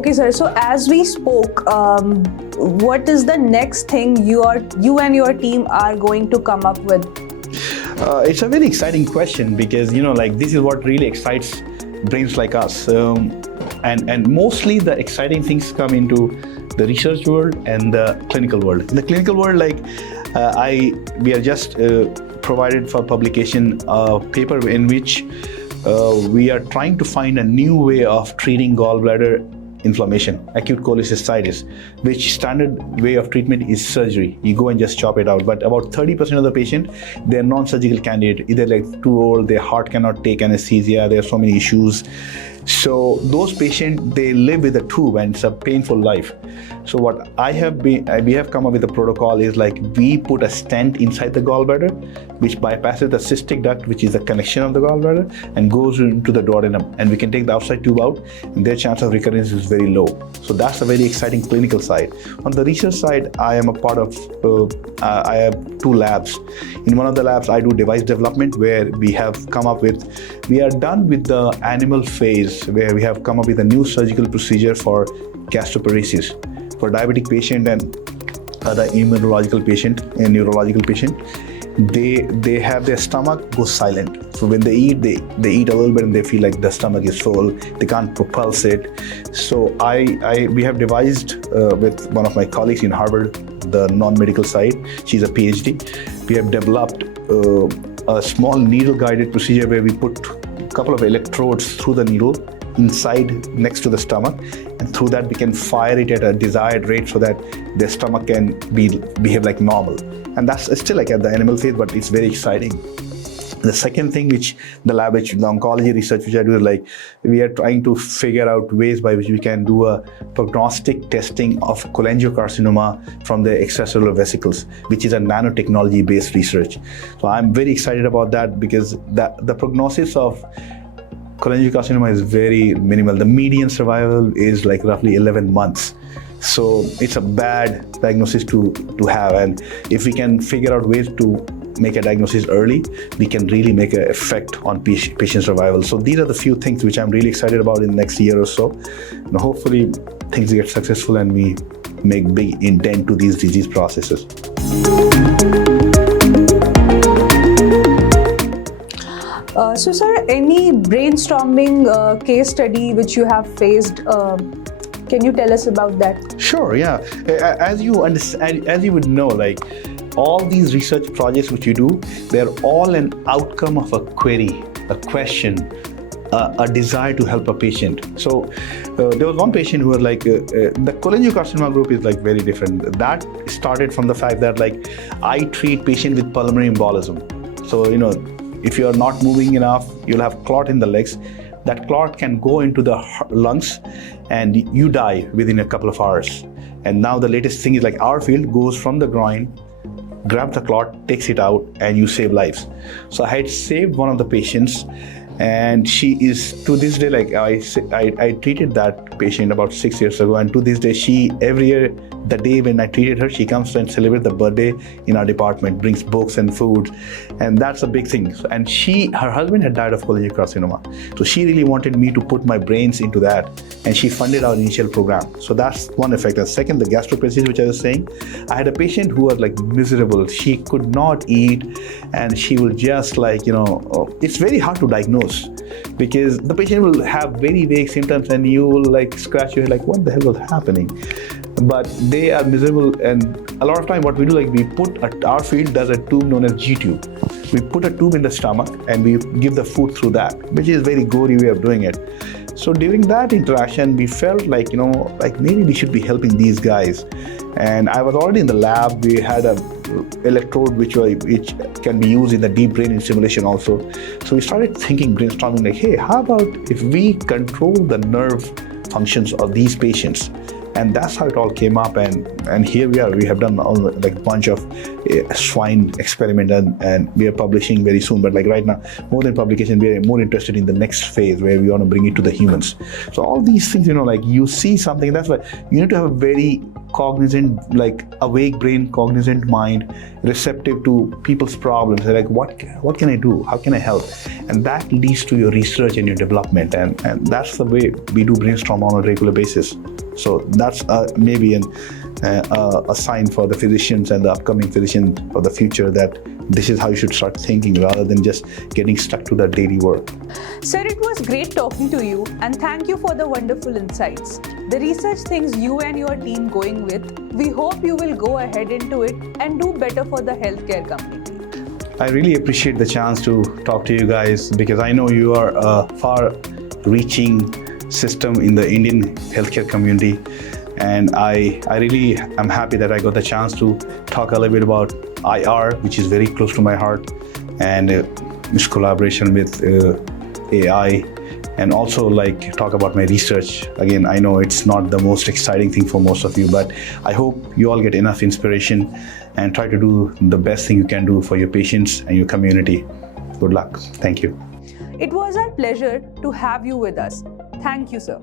Okay, sir. So as we spoke, what is the next thing you and your team are going to come up with? It's a very exciting question because, this is what really excites brains like us. And mostly the exciting things come into the research world and the clinical world. In the clinical world, we are just provided for publication a paper in which we are trying to find a new way of treating gallbladder inflammation, acute cholecystitis, which standard way of treatment is surgery. You go and just chop it out. But about 30% of the patient, they're non-surgical candidate, either too old, their heart cannot take anesthesia, there are so many issues. So those patients, they live with a tube and it's a painful life. So what we have come up with a protocol is we put a stent inside the gallbladder, which bypasses the cystic duct, which is the connection of the gallbladder, and goes into the duodenum. And we can take the outside tube out, and their chance of recurrence is very low. So that's a very exciting clinical side. On the research side, I am a part of, I have 2 labs. In one of the labs, I do device development, where we are done with the animal phase, where we have come up with a new surgical procedure for gastroparesis for diabetic patient and other immunological patient and neurological patient. They have their stomach go silent. So when they eat a little bit and they feel like the stomach is full. They can't propulse it. So we have devised with one of my colleagues in Harvard, the non-medical side. She's a PhD. We have developed a small needle-guided procedure where we put a couple of electrodes through the needle inside next to the stomach, and through that we can fire it at a desired rate so that the stomach can behave like normal. And that's still at the animal phase, but it's very exciting. The second thing the oncology research which I do is we are trying to figure out ways by which we can do a prognostic testing of cholangiocarcinoma from the extracellular vesicles, which is a nanotechnology based research. So I'm very excited about that because the prognosis of cholangiocarcinoma is very minimal. The median survival is roughly 11 months. So it's a bad diagnosis to have. And if we can figure out ways to make a diagnosis early, we can really make an effect on patient survival. So these are the few things which I'm really excited about in the next year or so. And hopefully things get successful and we make big indent to these disease processes. So sir, any brainstorming case study which you have faced, can you tell us about that? Sure, yeah. As you would know, all these research projects which you do, they're all an outcome of a query, a question, a desire to help a patient. So there was one patient who was the cholangiocarcinoma group is very different. That started from the fact that I treat patients with pulmonary embolism. So if you're not moving enough, you'll have clot in the legs. That clot can go into the lungs and you die within a couple of hours. And now the latest thing is our field goes from the groin, grabs the clot, takes it out, and you save lives. So I had saved one of the patients, and she is, to this day, I treated that patient about 6 years ago, and to this day, every year, the day when I treated her, she comes and celebrates the birthday in our department, brings books and food, and that's a big thing. And her husband had died of cholangiocarcinoma, so she really wanted me to put my brains into that, and she funded our initial program. So that's one effect. And second, the gastroparesis, which I was saying, I had a patient who was miserable. She could not eat, and she will just it's very hard to diagnose because the patient will have very vague symptoms, and you will scratch your head what the hell was happening? But they are miserable, and a lot of time what we do, we put our field does a tube known as G-tube. We put a tube in the stomach and we give the food through that, which is a very gory way of doing it. So during that interaction, we felt maybe we should be helping these guys. And I was already in the lab. We had a electrode which can be used in the deep brain stimulation also. So we started brainstorming hey, how about if we control the nerve functions of these patients And that's how it all came up. And here we are. We have done like a bunch of swine experiment, and we are publishing very soon. But like right now, more than publication, we are more interested in the next phase where we want to bring it to the humans. So all these things, like you see something, that's why you need to have a very cognizant, like awake brain, cognizant mind, receptive to people's problems. They're like, what can I do? How can I help? And that leads to your research and your development. And that's the way we do brainstorm on a regular basis. So that's maybe a sign for the physicians and the upcoming physicians of the future that this is how you should start thinking rather than just getting stuck to that daily work. Sir, it was great talking to you, and thank you for the wonderful insights. The research things you and your team going with, we hope you will go ahead into it and do better for the healthcare community. I really appreciate the chance to talk to you guys, because I know you are a far-reaching system in the Indian healthcare community. And I really am happy that I got the chance to talk a little bit about IR, which is very close to my heart, and this collaboration with AI, and also like talk about my research. Again, I know it's not the most exciting thing for most of you, but I hope you all get enough inspiration and try to do the best thing you can do for your patients and your community. Good luck. Thank you. It was our pleasure to have you with us. Thank you, sir.